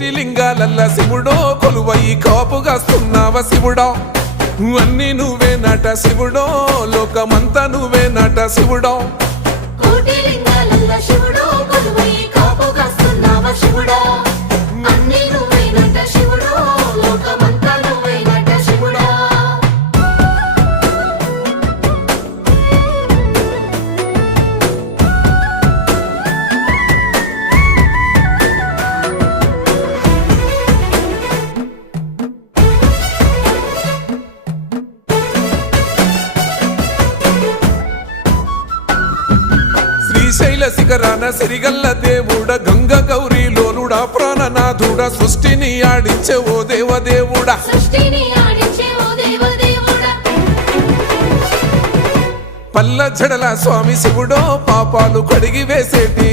కోటి లింగాలల్ల శివుడో కొలువయి కాపుగాస్తున్నావ శివుడా అన్ని నువ్వే నట శివుడో లోకమంతా నువ్వే నట శివుడో కోటి లింగాలల్ల శివుడో కొలువయి కాపుగాస్తున్నావ శివుడా అన్ని నువ్వే నట శివుడో లోకమంతా నువ్వే నట శివుడా శ్రీశైల శిఖరాన సిరిగల్ల దేవుడ గంగ గౌరీ లోలుడా ప్రాణనాథుడా సృష్టిని ఆడించే ఓ దేవదేవుడా సృష్టిని ఆడించే ఓ దేవదేవుడా పల్ల జడల స్వామి శివుడో పాపాలు కడిగి వేసేటి